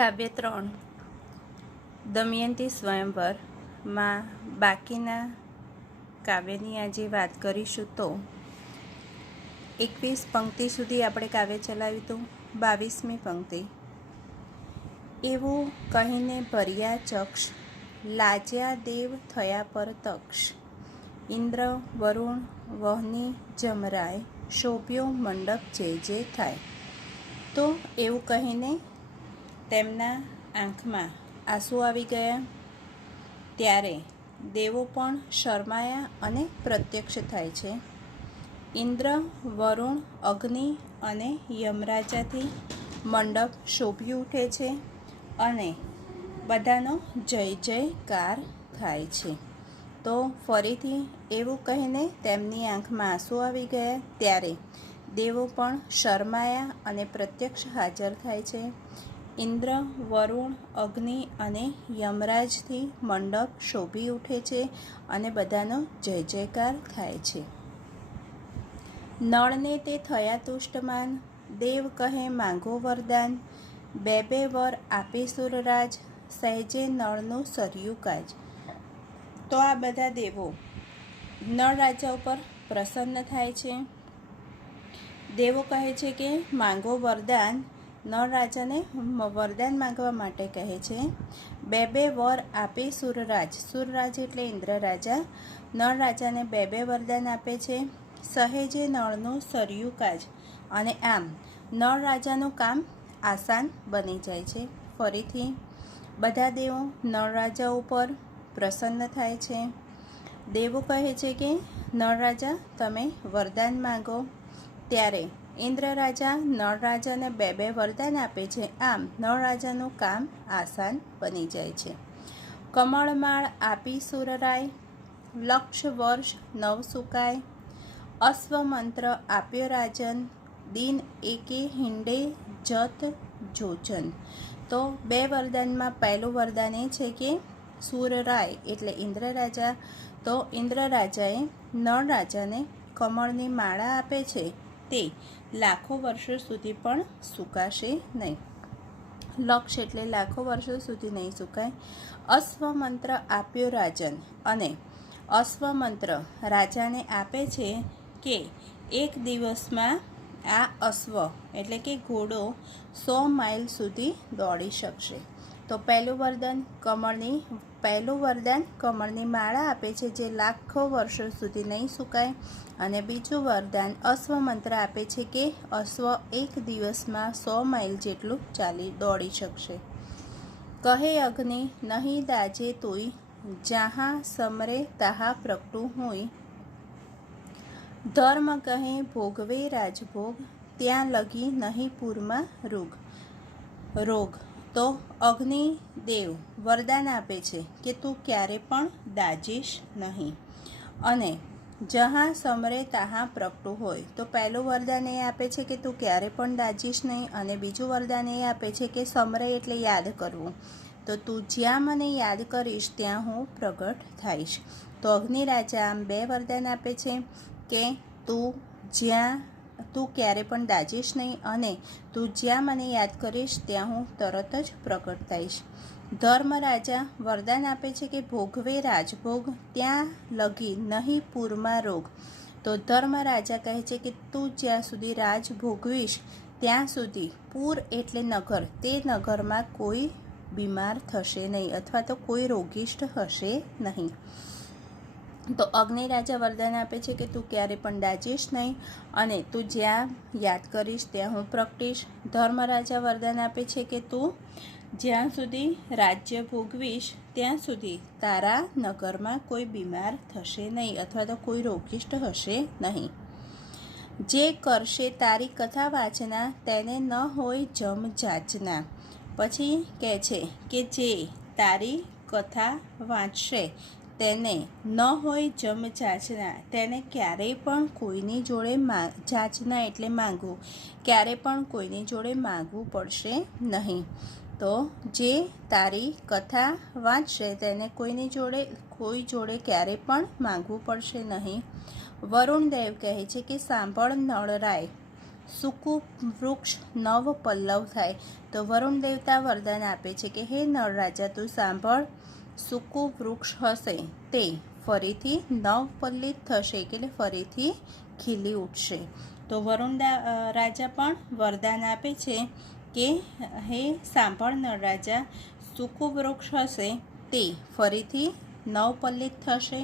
કાવ્ય 3 દમયંતી સ્વયંવર માં બાકીના કાવ્યની આજે વાત કરીશું. તો 21 પંક્તિ સુધી આપણે કાવ્ય ચલાવ્યું હતું. 22મી પંક્તિ. એવું કહીને ભર્યા ચક્ષ, લાજ્યા દેવ થયા પર તક્ષ. ઇન્દ્ર વરુણ વહની જમરાય, શોભ્યો મંડપ જે જે થાય. તો એવું કહીને તેમના આંખમાં આંસુ આવી ગયા. ત્યારે દેવો પણ શરમાયા અને પ્રત્યક્ષ થાય છે. ઇન્દ્ર વરુણ અગ્નિ અને યમરાજાથી મંડપ શોભી ઉઠે છે અને બધાનો જય જયકાર થાય છે. તો ફરીથી એવું કહીને તેમની આંખમાં આંસુ આવી ગયા. ત્યારે દેવો પણ શરમાયા અને પ્રત્યક્ષ હાજર થાય છે. ઇન્દ્ર વરુણ અગ્નિ અને યમરાજથી મંડપ શોભી ઉઠે છે અને બધાનો જય જયકાર થાય છે. નળને તે થયા તુષ્ટમાન, દેવ કહે માંગો વરદાન. બે બે વર આપે સુરરાજ, સહેજે નળનું સરયું કાજ. તો આ બધા દેવો નળ રાજા ઉપર પ્રસન્ન થાય છે. દેવો કહે છે કે માંગો વરદાન. નળ રાજાને વરદાન માંગવા માટે કહે છે. બે બે વર આપે સુરરાજ. સુરરાજ એટલે ઇન્દ્ર રાજા. નળ રાજાને બે બે વરદાન આપે છે. સહેજે નળનું સરયું કાજ. અને આમ નળ રાજાનું કામ આસાન બની જાય છે. ફરીથી બધા દેવો નળ રાજા ઉપર પ્રસન્ન થાય છે. દેવો કહે છે કે નળ રાજા તમે વરદાન માંગો. ત્યારે ઇન્દ્ર રાજા નળ રાજાને બે બે વરદાન આપે છે. આમ નળ રાજાનું કામ આસાન બની જાય છે. કમળમાળ આપી સુરરાય, લક્ષ વર્ષ નવ સુકાય. અશ્વમંત્ર આપ્યો રાજન, દિન એકે હિંડે જત જોચન. તો બે વરદાનમાં પહેલું વરદાન એ છે કે સુરરાય એટલે ઇન્દ્ર રાજા. તો ઇન્દ્ર રાજાએ નળ રાજાને કમળની માળા આપે છે. તે લાખો વર્ષો સુધી પણ સુકાશે નહીં. લક્ષ એટલે લાખો વર્ષો સુધી નહીં સુકાય. અશ્વમંત્ર આપ્યો રાજન. અને અશ્વમંત્ર રાજાને આપે છે કે એક દિવસમાં આ અશ્વ એટલે કે ઘોડો 100 માઇલ સુધી દોડી શકશે. તો પહેલું વરદાન કમળની માળા આપે છે જે લાખો વર્ષો સુધી નહીં સુકાય. અને બીજું વરદાન અશ્વમંત્ર આપે છે કે અશ્વ એક દિવસમાં 100 માઇલ જેટલું દોડી શકશે. કહે અગ્નિ નહીં દાજે તોય, જહાં સમરે તહાં પ્રગટું હોય. ધર્મ કહે ભોગવે રાજભોગ, ત્યાં લગી નહીં પૂરમાં રોગ. તો અગ્નિદેવ વરદાન આપે છે કે તું ક્યારે પણ દાજીશ નહીં અને જહાં સમરે તહાં પ્રગટું હોય. તો પહેલું વરદાન એ આપે છે કે તું ક્યારે પણ દાજીશ નહીં અને બીજું વરદાન એ આપે છે કે સમરે એટલે યાદ કરવું. તો તું જ્યાં મને યાદ કરીશ ત્યાં હું પ્રગટ થઈશ. તો અગ્નિ રાજા આમ બે વરદાન આપે છે કે તું ક્યારે પણ દાજીશ નહીં અને તું જ્યાં મને યાદ કરીશ ત્યાં હું તરત જ પ્રગટ થઈશ. ધર્મ રાજા વરદાન આપે છે કે ભોગવે રાજભોગ, ત્યાં લગી નહીં પૂરમાં રોગ. તો ધર્મ રાજા કહે છે કે તું જ્યાં સુધી રાજ ભોગવીશ ત્યાં સુધી પૂર એટલે નગર, તે નગરમાં કોઈ બીમાર થશે નહીં અથવા તો કોઈ રોગિષ્ઠ હશે નહીં. તો અગ્નિ રાજા વરદાન આપે છે કે તું ક્યારે પણ દાજીશ નહીં અને તું જ્યાં યાદ કરીશ ત્યાં હું પ્રગટીશ. ધર્મ રાજા વરદાન આપે છે કે તું જ્યાં સુધી રાજ્ય ભોગવીશ ત્યાં સુધી તારા નગરમાં કોઈ બીમાર થશે નહીં અથવા તો કોઈ રોગિષ્ઠ હશે નહીં. જે કરશે તારી કથા વાંચના, તેને ન હોય જમ જાચના. પછી કહે છે કે જે તારી કથા વાંચશે તેને ન હોય જમ જાચના, તેને ક્યારેય પણ કોઈની જોડે જાચના એટલે માંગવું, ક્યારે પણ કોઈની જોડે માંગવું પડશે નહીં. તો જે તારી કથા વાંચશે તેને કોઈ જોડે ક્યારેય પણ માંગવું પડશે નહીં. વરુણદેવ કહે છે કે સાંભળ નળરાય, સૂકું વૃક્ષ નવ પલ્લવ થાય. તો વરુણ દેવતા વરદાન આપે છે કે હે નળ રાજા, તું સાંભળ, સૂકું વૃક્ષ હશે તે ફરીથી નવપલ્લિત થશે, એટલે ફરીથી ખીલી ઉઠશે. તો વરુણ રાજા પણ વરદાન આપે છે કે હે સાંભળ નળ રાજા, સૂકું વૃક્ષ હશે તે ફરીથી નવપલ્લિત થશે.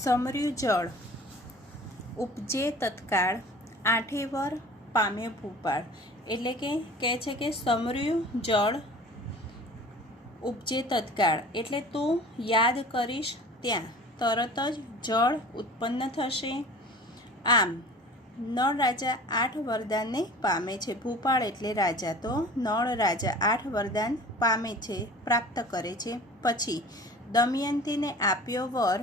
સમર્યું જળ ઉપજે તત્કાળ, આઠે વર પામે ભૂપાળ. એટલે કે કહે છે કે સમર્યું જળ ઉપજે તત્કાળ, એટલે તું યાદ કરીશ ત્યાં તરત જ જળ ઉત્પન્ન થશે. આમ નળ રાજા 8 વરદાનને પામે છે. ભૂપાળ એટલે રાજા, તો નળ રાજા 8 વરદાન પામે છે, પ્રાપ્ત કરે છે. પછી દમયંતીને આપ્યો વર,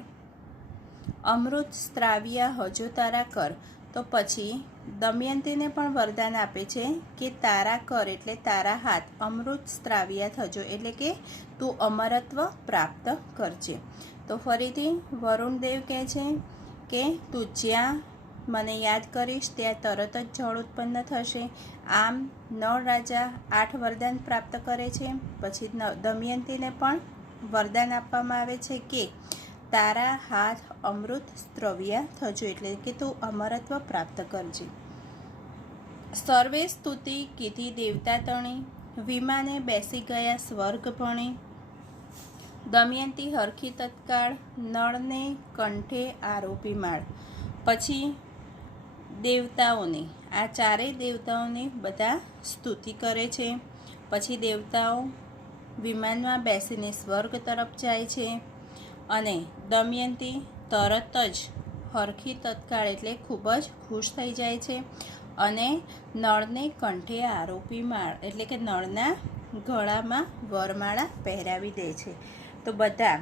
અમૃત સ્ત્રાવ્યા હજો તારા કર. તો પછી દમયંતીને પણ વરદાન આપે છે કે તારા કર એટલે તારા હાથ અમૃત સ્ત્રાવ્યા થજો, એટલે કે તું અમરત્વ પ્રાપ્ત કરજે. તો ફરીથી વરુણદેવ કહે છે કે તું જ્યાં મને યાદ કરીશ ત્યાં તરત જ જળ ઉત્પન્ન થશે. આમ નળ રાજા 8 વરદાન પ્રાપ્ત કરે છે. પછી દમયંતીને પણ વરદાન આપવામાં આવે છે કે તારા હાથ અમૃત સ્ત્રવ્યા થજો, એટલે કે તું અમરત્વ પ્રાપ્ત કરજે. સર્વે સ્તુતિ કીધી દેવતા તણી, વિમાને બેસી ગયા સ્વર્ગ ભણી. દમયંતી હરખી તત્કાળ, નળને કંઠે આરોપી માળ. પછી દેવતાઓની, આ ચારેય દેવતાઓની બધા સ્તુતિ કરે છે. પછી દેવતાઓ વિમાનમાં બેસીને સ્વર્ગ તરફ જાય છે અને દમયંતી તરત જ હરખી તત્કાળ એટલે ખૂબ જ ખુશ થઈ જાય છે અને નળને કંઠે આરોપી માળ એટલે કે નળના ગળામાં વરમાળા પહેરાવી દે છે. તો બધા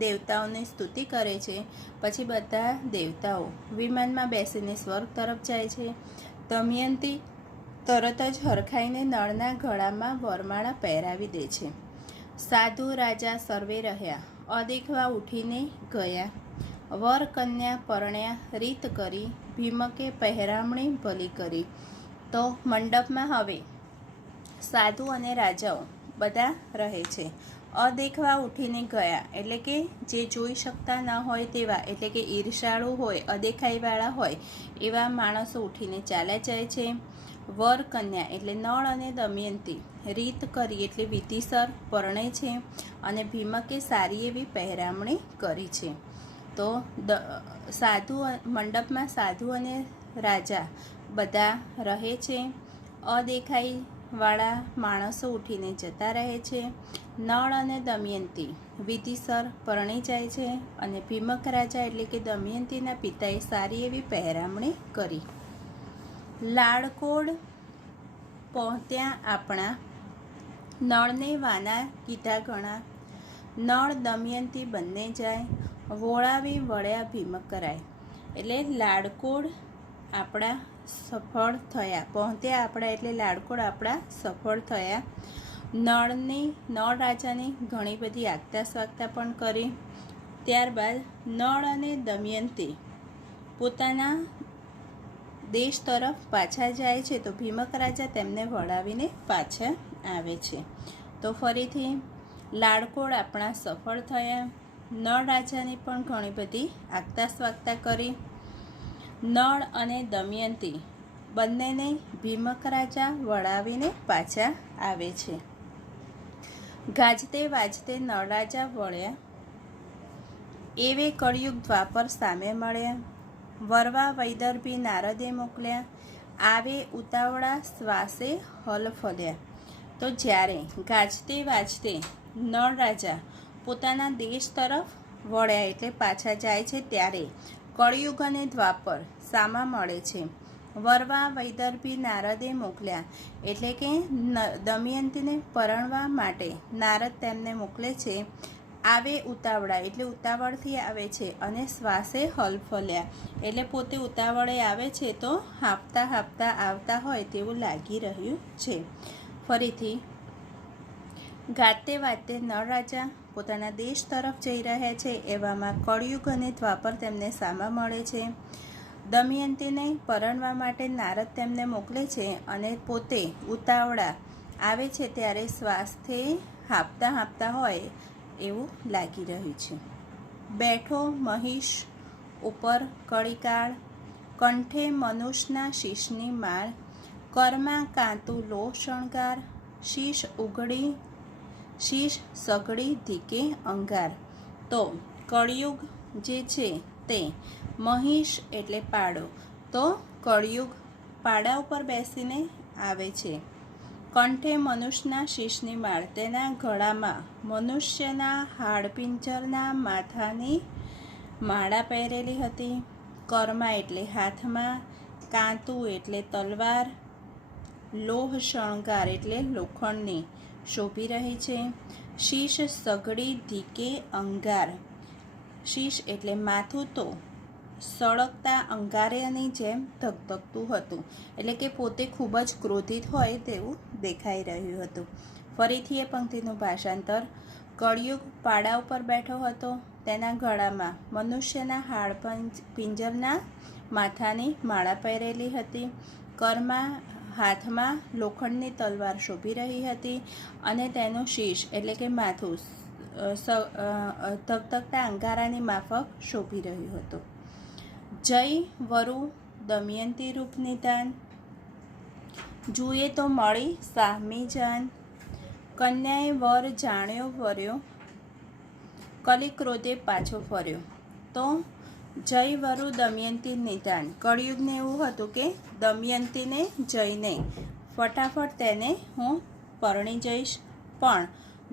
દેવતાઓની સ્તુતિ કરે છે. પછી બધા દેવતાઓ વિમાનમાં બેસીને સ્વર્ગ તરફ જાય છે. દમયંતી તરત જ હરખાઈને નળના ગળામાં વરમાળા પહેરાવી દે છે. સાધુ રાજા સર્વે રહ્યા, અદેખવા ઉઠીને ગયા. વર કન્યા પરણ્યા રીત કરી, ભીમકે પહેરામણી ભલી કરી. તો મંડપમાં હવે સાધુ અને રાજાઓ બધા રહે છે. અદેખવા ઉઠીને ગયા એટલે કે જે જોઈ શકતા ન હોય તેવા, એટલે કે ઈર્ષાળુ હોય, અદેખાઈવાળા હોય એવા માણસો ઉઠીને ચાલ્યા જાય છે. વર કન્યા એટલે નળ અને દમયંતી રીત કરી એટલે વિધિસર પરણે છે અને ભીમકે સારી એવી પહેરામણી કરી છે. તો સાધુ મંડપમાં સાધુ અને રાજા બધા રહે છે. અદેખાઈવાળા માણસો ઉઠીને જતા રહે છે. નળ અને દમયંતી વિધિસર પરણી જાય છે અને ભીમક રાજા એટલે કે દમયંતીના પિતાએ સારી એવી પહેરામણી કરી. લાડકોડ પહોંચ્યા આપણા, નળને વાના કીધા ઘણા. નળ દમયંતી બંને જાય, વોળાવી વળ્યા ભીમક કરાય. એટલે લાડકોડ આપણા સફળ થયા, પહોંચ્યા આપણા એટલે લાડકોડ આપણા સફળ થયા. નળ રાજાની ઘણી બધી આગતા સ્વાગતા પણ કરી. ત્યારબાદ નળ અને દમયંતી પોતાના દેશ તરફ પાછા જાય છે. તો ભીમક રાજા તેમને વળાવીને પાછા આવે છે. તો ફરીથી લાડકોડ આપણા સફળ થયા. નળ રાજાની પણ ઘણી બધી આગતા સ્વાગતા કરી. નળ અને દમયંતી બંનેને ભીમક રાજા વળાવીને પાછા આવે છે. ગાજતે વાજતે નળ રાજા વળ્યા, એવે કળિયુગ દ્વાપર સામે મળ્યા. વરવા વૈદર્ભી નારદે મોકલ્યા, આવે ઉતાવળા શ્વાસે હલફલ્યા. તો જ્યારે ગાજતે વાજતે નળ રાજા પોતાના દેશ તરફ વળ્યા એટલે પાછા જાય છે ત્યારે કળિયુગ અને દ્વાપર સામા મળે છે. વરવા વૈદર્ભી નારદે મોકલ્યા એટલે કે દમયંતીને પરણવા માટે નારદ તેમને મોકલે છે. આવે ઉતાવળા એટલે ઉતાવળથી આવે છે અને શ્વાસે હલફલ્યા એટલે પોતે ઉતાવળે આવે છે તો હાંફતા હાંફતા આવતા હોય તેવું લાગી રહ્યું છે. ફરીથી ગાતે વાતે નળ રાજા પોતાના દેશ તરફ જઈ રહ્યા છે. એવામાં કળિયુગ અને દ્વાપર તેમને સામા મળે છે. દમયંતીને પરણવા માટે નારદ તેમને મોકલે છે અને પોતે ઉતાવળા આવે છે ત્યારે શ્વાસથી હાંફતા હાંફતા હોય એવું લાગી રહ્યું છે. બેઠો મહિષ ઉપર કળીકાળ, કંઠે મનુષ્યના શીશની માળ, કરમાં કાંતું લો શણગાર, શીશ સગડી ધીકે અંગાર. તો કળિયુગ જે છે તે મહિષ એટલે પાડો, તો કળિયુગ પાડા ઉપર બેસીને આવે છે. કંઠે મનુષ્યના શીશની માળ, તેના ગળામાં મનુષ્યના હાડપિંજરના માથાની માળા પહેરેલી હતી. કરમાં એટલે હાથમાં, કાંતું એટલે તલવાર, લોહ શણગાર એટલે લોખંડની શોભી રહી છે. શીશ સગડી ધીકે અંગાર, શીશ એટલે માથું તો સળગતા અંગારાની જેમ ધગધગતું હતું, એટલે કે પોતે ખૂબ જ ક્રોધિત હોય તેવું દેખાઈ રહ્યું હતું. ફરીથી એ પંક્તિનું ભાષાંતર. કળિયુગ પાડા ઉપર બેઠો હતો, તેના ગળામાં મનુષ્યના હાડપિંજરના માથાની માળા પહેરેલી હતી. કરમાં હાથમાં લોખંડની તલવાર શોભી રહી હતી અને તેનું શીશ એટલે કે માથું ધગધગતા અંગારાની માફક શોભી રહ્યું હતું. જય વરુ દમયંતી રૂપ નિદાન, જુએ તો મળી સામી જાન, કન્યાએ વર જાણ્યો વર્યો, કલી ક્રોધે પાછો ફર્યો. તો જય વરુ દમયંતી નિદાન. કળિયુગને એવું હતું કે દમયંતીને જઈને ફટાફટ તેને હું પરણી જઈશ, પણ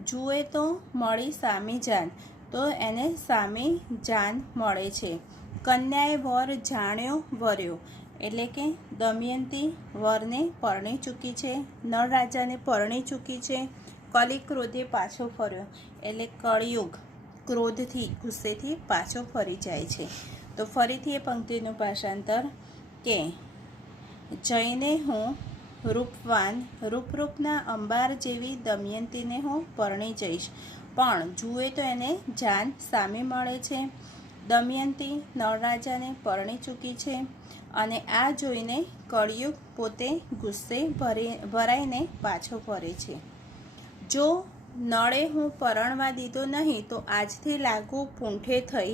જુએ તો મળી સામી જાન, તો એને સામી જાન મળે છે. કન્યાએ વર જાણ્યો વર્યો, એટલે કે દમયંતી વરને પરણી ચૂકી છે, નળ રાજાને પરણી ચૂકી છે. કલી ક્રોધે પાછો ફર્યો, એટલે કળિયુગ ક્રોધથી ગુસ્સેથી પાછો ફરી જાય છે. તો ફરીથી એ પંક્તિનું ભાષાંતર કે જઈને હું રૂપવાન રૂપરૂપના અંબાર જેવી દમયંતીને હું પરણી જઈશ, પણ જુએ તો એને જાન સામે મળે છે. દમયંતી નળરાજાને પરણી ચૂકી છે અને આ જોઈને કળિયુગ પોતે ગુસ્સે ભરાઈને પાછો ફરે છે. જો નળે હું પરણવા દીધો નહીં તો આજથી લાગુ પૂંઠે થઈ,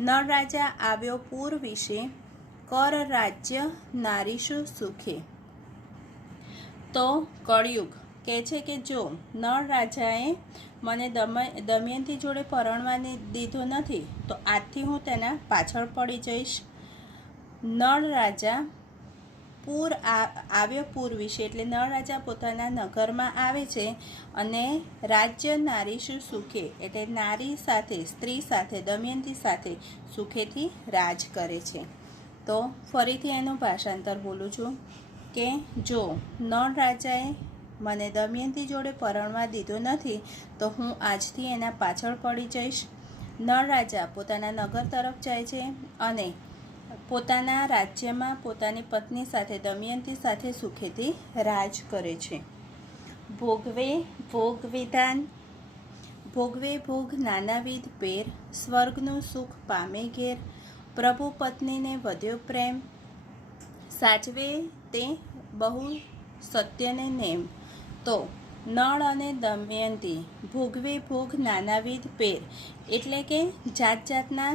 નળ રાજા આવ્યો પૂર વિશે, કર રાજ્ય નારીશું સુખે. તો કળિયુગ કહે છે કે જો નળ રાજાએ મને દમયંતી જોડે પરણવા દીધો નથી તો આજથી હું તેના પાછળ પડી જઈશ. નળ રાજા આવ્યો પૂર વિશે, એટલે નળ રાજા પોતાના નગરમાં આવે છે અને રાજ્ય નારીશું સુખે, એટલે નારી સાથે, સ્ત્રી સાથે, દમયંતી સાથે સુખેથી રાજ કરે છે. તો ફરીથી એનું ભાષાંતર બોલું છું કે જો નળ રાજાએ મને દમયંતી જોડે પરણવા દીધો નથી તો હું આજથી એના પાછળ પડી જઈશ. નળ રાજા પોતાના નગર તરફ જાય છે અને પોતાના રાજ્યમાં પોતાની પત્ની સાથે, દમયંતી સાથે સુખેથી રાજ કરે છે. ભોગવે ભોગ વિધાન, ભોગવે ભોગ નાનાવિધ પેર, સ્વર્ગનું સુખ પામે ઘેર, પ્રભુ પત્નીને વધ્યો પ્રેમ, સાચવે તે બહુ સત્યને નેમ. તો નળ અને દમયંતી ભોગવે ભોગ નાનાવિધ પેર, એટલે કે જાત જાતના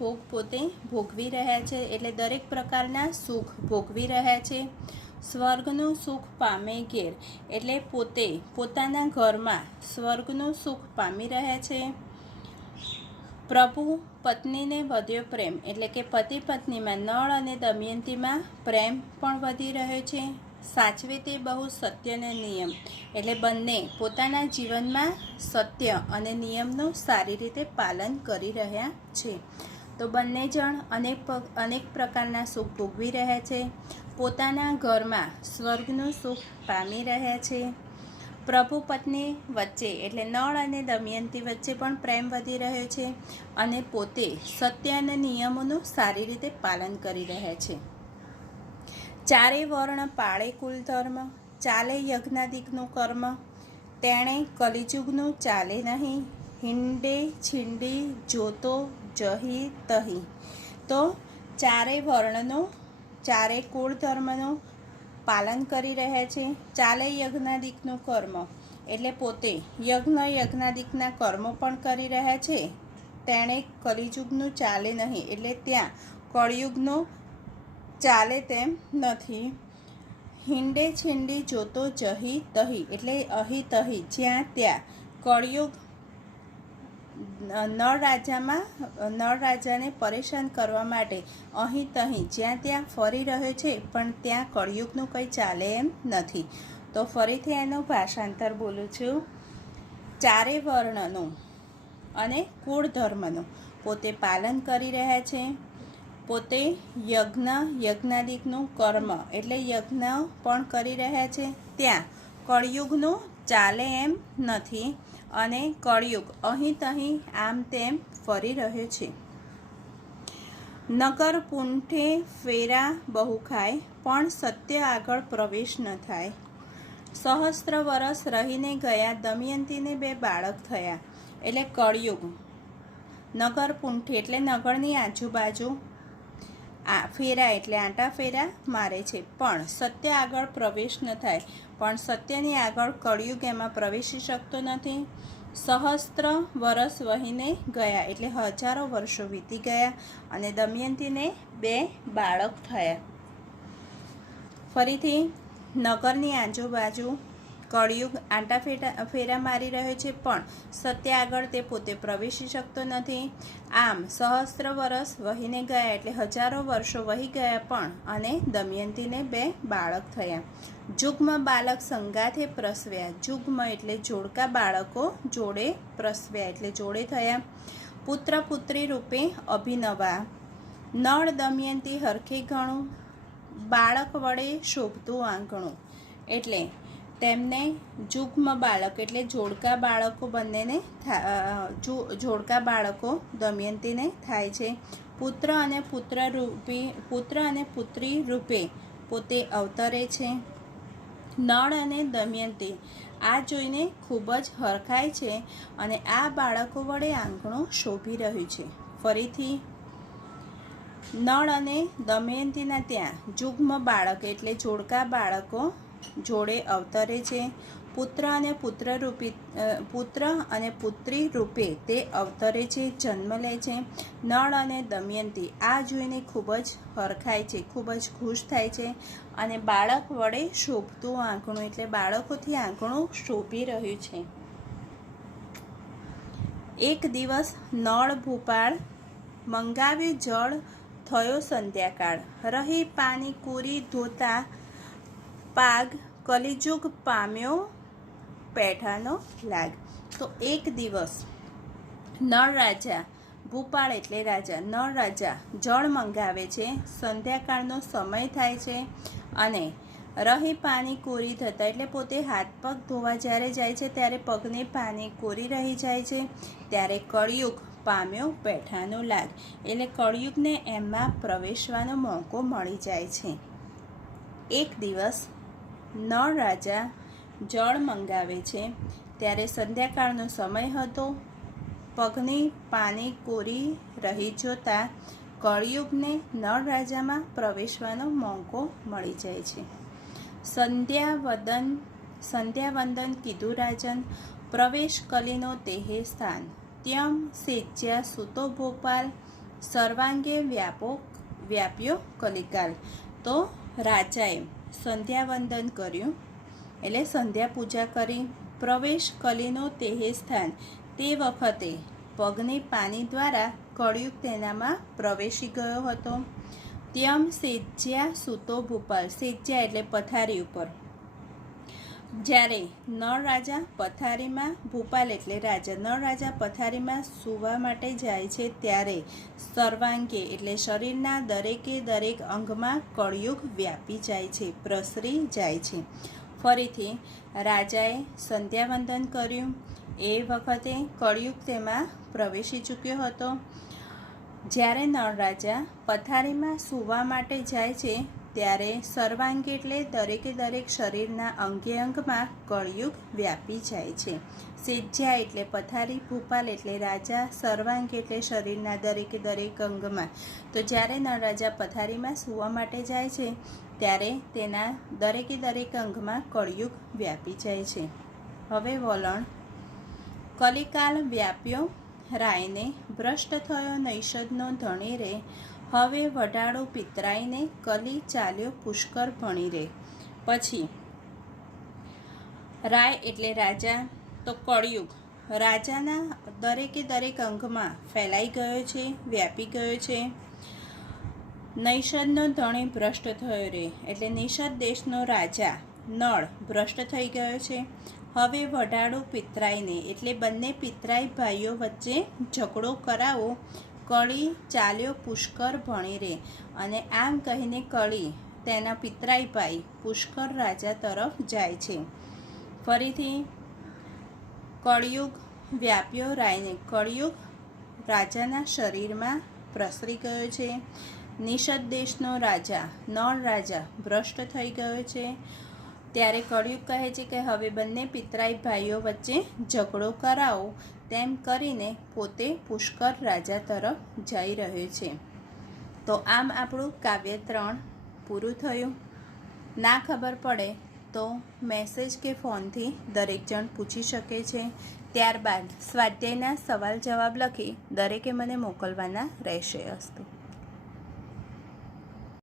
ભોગ પોતે ભોગવી રહ્યા છે, એટલે દરેક પ્રકારના સુખ ભોગવી રહ્યા છે. સ્વર્ગનું સુખ પામે ઘેર, એટલે પોતે પોતાના ઘરમાં સ્વર્ગનું સુખ પામી રહ્યા છે. પ્રભુ પત્નીને વધ્યો પ્રેમ, એટલે કે પતિ પત્નીમાં નળ અને દમયંતીમાં પ્રેમ પણ વધી રહ્યો છે. સાચવે તે બહુ સત્યને નિયમ, એટલે બંને પોતાના જીવનમાં સત્ય અને નિયમનું સારી રીતે પાલન કરી રહ્યા છે. તો બંને જણ અનેક પ્રકારના સુખ ભોગવી રહ્યા છે, પોતાના ઘરમાં સ્વર્ગનું સુખ પામી રહ્યા છે. પ્રભુ પત્ની વચ્ચે, એટલે નળ અને દમયંતી વચ્ચે પણ પ્રેમ વધી રહ્યો છે અને પોતે સત્ય અને નિયમોનું સારી રીતે પાલન કરી રહ્યા છે. ચારે વર્ણ પાળે કુલ ધર્મ, ચાલે યજ્ઞાદિકનું કર્મ, તેણે કલિજુગનું ચાલે નહીં, હિંડે છીંડી જોતો જહી તહી. તો ચારે વર્ણનું, ચારે કુળ ધર્મનું પાલન કરી રહ્યા છે. ચાલે યજ્ઞાદિકનું કર્મ એટલે પોતે યજ્ઞાદિકના કર્મો પણ કરી રહ્યા છે. તેણે કલિયુગનું ચાલે નહીં એટલે ત્યાં કળિયુગનું ચાલે તેમ નથી. હિંડે છીંડી જોતો જહી તહી એટલે અહી તહી જ્યાં ત્યાં કળિયુગ નળ રાજાને પરેશાન કરવા માટે અહીં તહીં જ્યાં ત્યાં ફરી રહ્યો છે, પણ ત્યાં કળિયુગનું કંઈ ચાલે એમ નથી. તો ફરીથી એનું ભાષાંતર બોલું છું. ચારે વર્ણનું અને કુળ ધર્મનું પોતે પાલન કરી રહ્યા છે. પોતે યજ્ઞાદિકનું કર્મ એટલે યજ્ઞ પણ કરી રહ્યા છે. ત્યાં કળિયુગનું ચાલે એમ નથી અને કળિયુગ અહીં તહીં આમ તેમ ફરી રહ્યો છે. નગર પૂંઠે ફેરા બહુ ખાય, પણ સત્ય આગળ પ્રવેશ ન થાય. સહસ્ત્ર વરસ રહીને ગયા, દમયંતીને 2 બાળક થયા. એટલે કળિયુગ નગર પૂંઠે એટલે નગરની આજુબાજુ ફેરા એટલે આંટા ફેરા મારે છે, પણ સત્ય આગળ પ્રવેશ ન થાય. પણ સત્યની આગળ કળિયુગ એમાં પ્રવેશી શકતો નથી. સહસ્ત્ર વરસ વહીને ગયા એટલે હજારો વર્ષો વીતી ગયા અને દમયંતીને 2 બાળક થયા. ફરીથી નગરની આજુબાજુ કળિયુગ આંટા ફેરા મારી રહ્યો છે, પણ સત્ય આગળ તે પોતે પ્રવેશી શકતો નથી. આમ સહસ્ત્ર વર્ષ વહીને ગયા એટલે હજારો વર્ષો વહી ગયા પણ અને દમયંતીને 2 બાળક થયા. જુગ્મ બાલક સંગાથે પ્રસવ્યા. જુગ્મ એટલે જોડકા બાળકો જોડે પ્રસવ્યા એટલે જોડે થયા. પુત્ર પુત્રી રૂપે અભિનવા. નળ દમયંતી હરખે ઘણું, બાળક વડે શોભતું આંગણું. એટલે તેમને જુગ્મ બાળક એટલે જોડકા બાળકો બંનેને જોડકા બાળકો દમયંતીને થાય છે. પુત્ર અને પુત્રી રૂપે પોતે અવતરે છે. નળ અને દમયંતી આ જોઈને ખૂબ જ હરખાય છે અને આ બાળકો વડે આંગણું શોભી રહ્યું છે. ફરીથી નળ અને દમયંતીના ત્યાં જુગ્મ બાળક એટલે જોડકા બાળકો જોડે અવતરે છે. પુત્ર અને પુત્રી રૂપે તે અવતરે છે, જન્મ લે છે. નળ અને દમયંતી આ જોઈને ખૂબ જ હરખાય છે, ખૂબ જ ખુશ થાય છે અને બાળક વડે શોભતું આંગણું એટલે બાળકોથી આંગણું શોભી રહ્યું છે. એક દિવસ નળ ભૂપાળ મંગાવ્યું જળ, થયો સંધ્યાકાળ. રહી પાણી કોરી ધોતા, પાગ કલિજુગ પામ્યો પેઠાનો લાગ. તો એક દિવસ નળ રાજા, ભૂપાળ એટલે રાજા, નળ રાજા જળ મંગાવે છે. સંધ્યાકાળનો સમય થાય છે અને રહી પાણી કોરી થતા એટલે પોતે હાથ પગ ધોવા જ્યારે જાય છે ત્યારે પગને પાણી કોરી રહી જાય છે. ત્યારે કળિયુગ પામ્યો પેઠાનો લાગ એટલે કળિયુગને એમાં પ્રવેશવાનો મોકો મળી જાય છે. એક દિવસ નળ રાજા જળ મંગાવે છે ત્યારે સંધ્યાકાળનો સમય હતો. પગની પાણી કોરી રહી જોતા કળિયુગને નળ રાજામાં પ્રવેશવાનો મોકો મળી જાય છે. સંધ્યાવંદન કીધું રાજન, પ્રવેશ કલીનો તેહે સ્થાન. ત્યમ સેજ્યા સુતો ભોપાલ, સર્વાંગે વ્યાપ્યો કલિકાલ. તો રાજાએ સંધ્યાવંદન કર્યું એટલે સંધ્યા પૂજા કરી. પ્રવેશ કલીનો તેહે સ્થાન, તે વખતે પગની પાની દ્વારા કળિયુગ તેનામાં પ્રવેશી ગયો હતો. ત્યમ સેજ્યા સૂતો ભૂપાલ, સેજ્યા એટલે પથારી ઉપર. જ્યારે નળ રાજા પથારીમાં, ભૂપાલ એટલે રાજા, નળ રાજા પથારીમાં સૂવા માટે જાય છે ત્યારે સર્વાંગે એટલે શરીરના દરેક અંગમાં કળિયુગ વ્યાપી જાય છે, પ્રસરી જાય છે. ફરીથી રાજાએ સંધ્યાવંદન કર્યું. એ વખતે કળિયુગ તેમાં પ્રવેશી ચૂક્યો હતો. જ્યારે નળ રાજા પથારીમાં સૂવા માટે જાય છે ત્યારે સર્વાંગ એટલે દરેકે દરેક શરીરના અંગે અંગમાં કળિયુગ વ્યાપી જાય છે. સેજ્જા એટલે પથારી, ભૂપાલ એટલે રાજા, સર્વાંગ એટલે શરીરના દરેકે દરેક અંગમાં. તો જ્યારે નળ રાજા પથારીમાં સૂવા માટે જાય છે ત્યારે તેના દરેકે દરેક અંગમાં કળિયુગ વ્યાપી જાય છે. હવે વલણ. કલિકાલ વ્યાપ્યો રાયને, ભ્રષ્ટ થયો નૈષદનો ધણી રે. હવે વઢાળો પિતરાઈને, કલી ચાલ્યો પુષ્કર ભણી રે. પછી રાય એટલે રાજા. તો કળિયુગ રાજાના દરેકે દરેક અંગમાં ફેલાઈ ગયો છે, વ્યાપી ગયો છે. નૈષદનો ધણી ભ્રષ્ટ થયો રે એટલે નિષદ દેશનો રાજા નળ ભ્રષ્ટ થઈ ગયો છે. હવે વઢાળો પિતરાઈને એટલે બંને પિતરાઈ ભાઈઓ વચ્ચે ઝઘડો કરાવો. કળી ચાલ્યો પુષ્કર ભણી રે. અને આમ કહીને કળી તેના પિતરાઈ ભાઈ પુષ્કર રાજા તરફ જાય છે. ફરીથી કળિયુગ વ્યાપ્યો રાયને, કળિયુગ રાજાના શરીરમાં પ્રસરી ગયો છે. નિષદ દેશનો રાજા નળ રાજા ભ્રષ્ટ થઈ ગયો છે. ત્યારે કળિયુગ કહે છે કે હવે બંને પિતરાઈ ભાઈઓ વચ્ચે ઝઘડો કરાવો. તેમ કરીને પોતે પુષ્કર રાજા તરફ જઈ રહ્યો છે. તો આમ આપણું કાવ્ય 3 પૂરું થયું. ના ખબર પડે તો મેસેજ કે ફોનથી દરેક જણ પૂછી શકે છે. ત્યારબાદ સ્વાધ્યાયના સવાલ જવાબ લખી દરેકે મને મોકલવાના રહેશે. અસ્તુ.